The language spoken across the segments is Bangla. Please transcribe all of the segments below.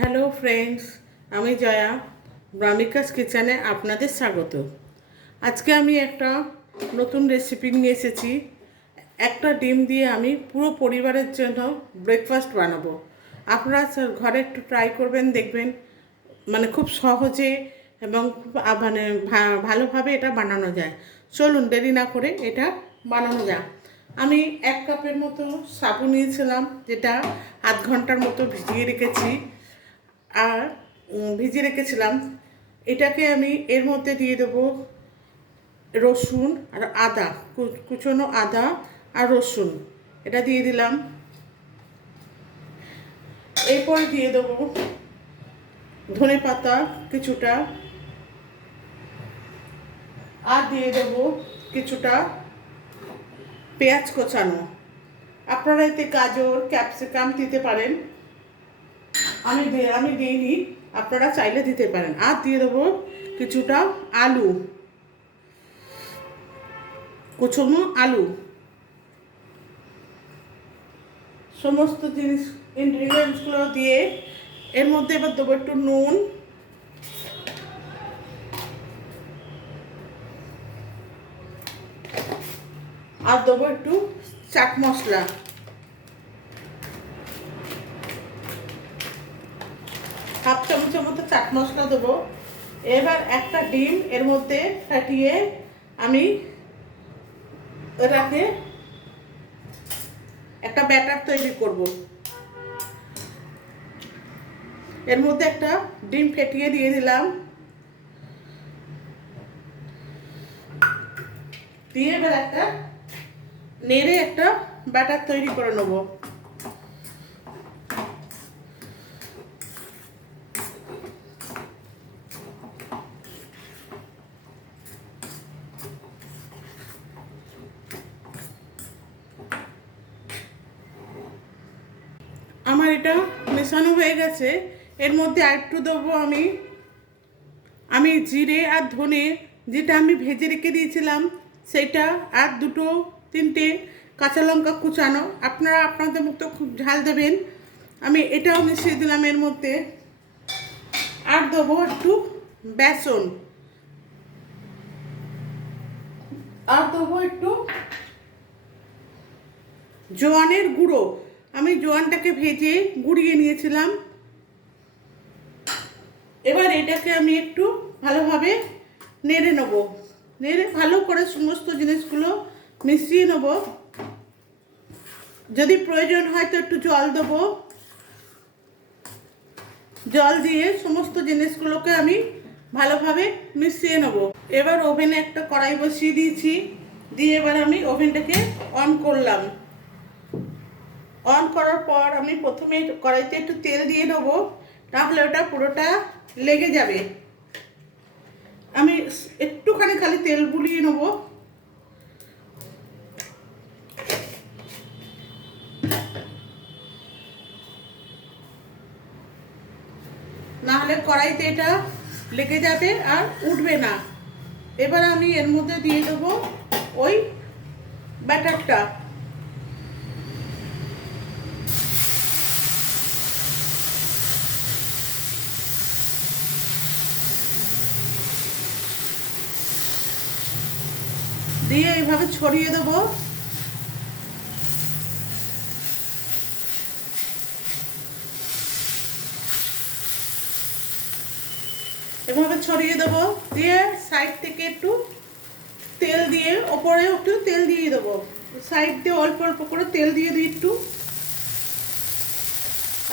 হ্যালো ফ্রেন্ডস, আমি জয়া ব্রামিকাস কিচেনে আপনাদের স্বাগত। আজকে আমি একটা নতুন রেসিপি নিয়ে এসেছি। একটা ডিম দিয়ে আমি পুরো পরিবারের জন্য ব্রেকফাস্ট বানাবো। আপনারা ঘরে একটু ট্রাই করবেন, দেখবেন মানে খুব সহজে এবং খুব ভালোভাবে এটা বানানো যায়। চলুন দেরি না করে এটা বানানো যায়। আমি 1 কাপের মতো সাবু নিয়েছিলাম, যেটা আধ ঘন্টার মতো ভিজিয়ে রেখেছি আর ভিজিয়ে রেখেছিলাম। এটাকে আমি এর মধ্যে দিয়ে দেবো রসুন আর আদা, কুচনো আদা আর রসুন, এটা দিয়ে দিলাম। এরপর দিয়ে দেবো ধনে পাতা কিছুটা, আর দিয়ে দেবো কিছুটা পেঁয়াজ কোচানো। আপনারা এতে গাজর ক্যাপসিকাম দিতে পারেন, আমি দিইনি, আপনারা চাইলে দিতে পারেন। আর দিয়ে দেবো কিছুটা আলু, কুচনো আলু। সমস্ত জিনিস ইনগ্রিডিয়েন্টসগুলো দিয়ে এর মধ্যে এবার দেবো একটু নুন, আর দেবো একটু চাট মশলা। হাফ চামচের মতো চাট মশলা দেবো। এবার একটা ডিম এর মধ্যে ফাটিয়ে আমি এটাকে একটা ব্যাটার তৈরি করব। এর মধ্যে একটা ডিম ফেটিয়ে দিয়ে দিলাম, দিয়ে এবার একটা নেড়ে একটা ব্যাটার তৈরি করে নেব। আমার এটা মেশানো হয়ে গেছে। এর মধ্যে আরেকটু দেবো আমি জিরে আর ধনে, যেটা আমি ভেজে রেখে দিয়েছিলাম সেটা, আর দুটো তিনটে কাঁচা লঙ্কা কুচানো। আপনারা আপনাদের মতো খুব ঝাল দেবেন। আমি এটাও মিশিয়ে দিলাম এর মধ্যে। আর দেবো একটু বেসন, আর দেবো একটু জোয়ানের গুঁড়ো। আমি জোয়ানটাকে ভেজে গুঁড়িয়ে নিয়েছিলাম। এবার এটাকে আমি একটু ভালোভাবে নেড়ে নেব। নেড়ে ভালো করে সমস্ত জিনিসগুলো মিশিয়ে নেব। যদি প্রয়োজন হয় তো একটু জল দেবো। জল দিয়ে সমস্ত জিনিসগুলোকে আমি ভালোভাবে মিশিয়ে নেব। এবার ওভেনে একটা কড়াই বসিয়ে দিয়েছি, দিয়ে এবার আমি ওভেনটাকে অন করলাম। অন করার পর আমি প্রথমে কড়াইতে একটু তেল দিয়ে নেবো, তাহলে ওটা পুরোটা লেগে যাবে। আমি একটুখানি খালি তেল বুলিয়ে নেবো। নাহলে কড়াইতে এটা লেগে যাবে আর উঠবে না। এবার আমি এর মধ্যে দিয়ে দেবো ওই ব্যাটারটা। দিয়ে এইভাবে ছড়িয়ে দেবো। এভাবে ছড়িয়ে দেবো, দিয়ে সাইড থেকে একটু তেল দিয়ে, ওপরে একটু তেল দিয়ে দেবো। সাইড দিয়ে অল্প অল্প করে তেল দিয়ে দিই একটু,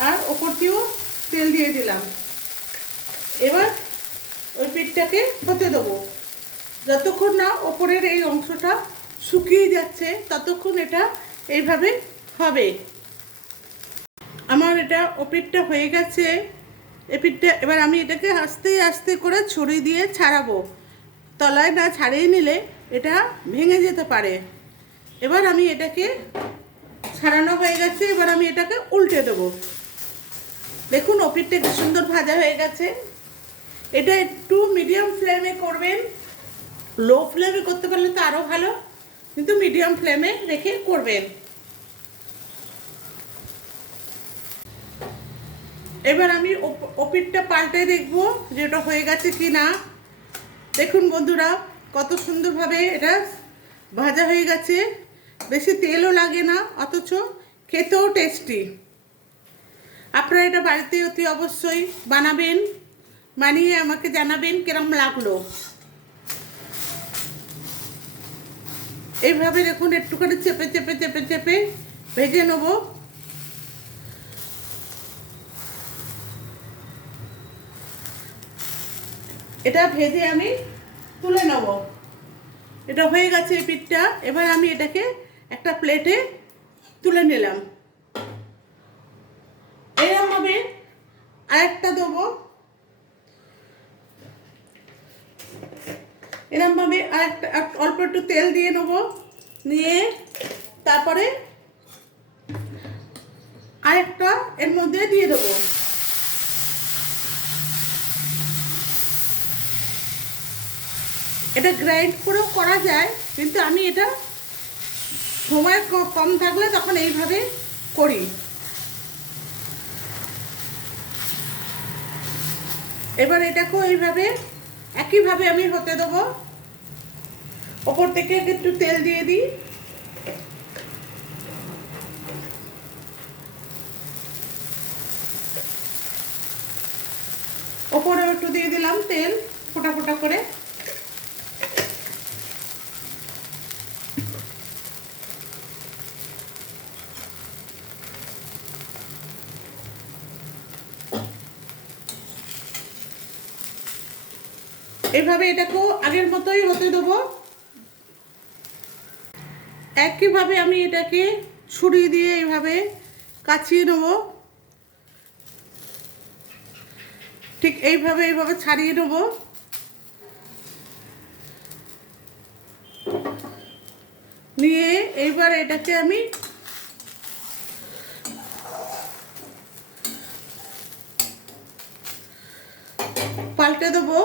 আর ওপর দিয়েও তেল দিয়ে দিলাম। এবার ওই পিঠটাকে হতে দেবো। যতক্ষণ না ওপরের এই অংশটা শুকিয়ে যাচ্ছে ততক্ষণ এটা এইভাবে হবে। আমার এটা ওপিঠটা হয়ে গেছে। এপিঠটা এবার আমি এটাকে আস্তে আস্তে করে ছুরি দিয়ে ছাড়াবো। তলায় না ছাড়িয়ে নিলে এটা ভেঙে যেতে পারে। এবার আমি এটাকে ছাড়ানো হয়ে গেছে। এবার আমি এটাকে উল্টে দেবো। দেখুন ওপিঠটা কি সুন্দর ভাজা হয়ে গেছে। এটা একটু মিডিয়াম ফ্লেমে করবেন। লো ফ্লেমে করতে পারলে তো আরও ভালো, কিন্তু মিডিয়াম ফ্লেমে রেখে করবেন। এবার আমি ওপিটটা পাল্টে দেখবো যে এটা হয়ে গেছে কি না। দেখুন বন্ধুরা, কত সুন্দরভাবে এটা ভাজা হয়ে গেছে, বেশি তেলও লাগে না, অথচ খেতেও টেস্টি। আপনারা এটা বাড়িতে অতি অবশ্যই বানাবেন, বানিয়ে আমাকে জানাবেন কিরম লাগলো। এইভাবে দেখুন একটুখানি চেপে চেপে চেপে চেপে ভেজে নেব। এটা ভেজে আমি তুলে নেব। এটা হয়ে গেছে এই পিঠটা। এবার আমি এটাকে একটা প্লেটে তুলে নিলাম। এরকমভাবে আরেকটা দেবো, এরকমভাবে আরেকটা অল্প একটু তেল দিয়ে নেবো, নিয়ে তারপরে আরেকটা এর মধ্যে দিয়ে দেবো। এটা গ্রাইন্ড করেও করা যায়, কিন্তু আমি এটা সময় কম থাকলে তখন এইভাবে করি। এবার এটাকেও এইভাবে একইভাবে আমি হতে দেবো। ওপর থেকে একটু তেল দিয়ে দিই। ওপরে একটু দিয়ে দিলাম তেল ফোটা ফোটা করে। এইভাবে এটাকেও আগের মতোই হতে দেবো। একইভাবে আমি এটাকে ছুরি দিয়ে এইভাবে কাচিয়ে নেব। ঠিক এইভাবে এইভাবে ছাড়িয়ে নেব। নিয়ে এইবার এটাকে আমি পাল্টে দেবো।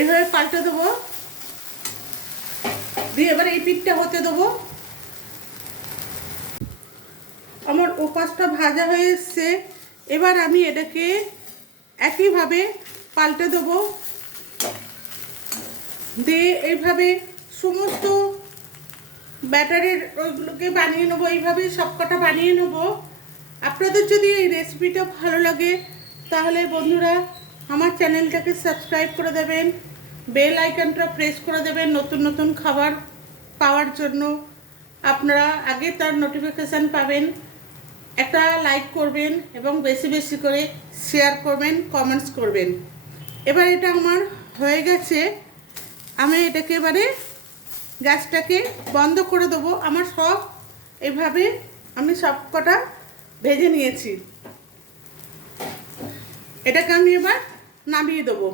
এইভাবে পাল্টে দেবো, দিয়ে এবার এই পিঠটা হতে দেবো। আমার ওপাশটা ভাজা হয়ে এসছে। এবার আমি এটাকে একইভাবে পাল্টে দেবো, দিয়ে এইভাবে সমস্ত ব্যাটারের ওইগুলোকে বানিয়ে নেবো। এইভাবে সবকটা বানিয়ে নেবো। আপনাদের যদি এই রেসিপিটা ভালো লাগে তাহলে বন্ধুরা আমার চ্যানেলটাকে সাবস্ক্রাইব করে দেবেন, বেল আইকনটা প্রেস করে দেবেন নতুন নতুন খাবার পাওয়ার জন্য। আপনারা আগে তার নোটিফিকেশান পাবেন। একটা লাইক করবেন এবং বেশি বেশি করে শেয়ার করবেন, কমেন্টস করবেন। এবার এটা আমার হয়ে গেছে। আমি এটাকে এবারে গ্যাসটাকে বন্ধ করে দেবো। আমার সব এভাবে আমি সব কটা ভেজে নিয়েছি। এটাকে আমি এবার নামিয়ে দেবো।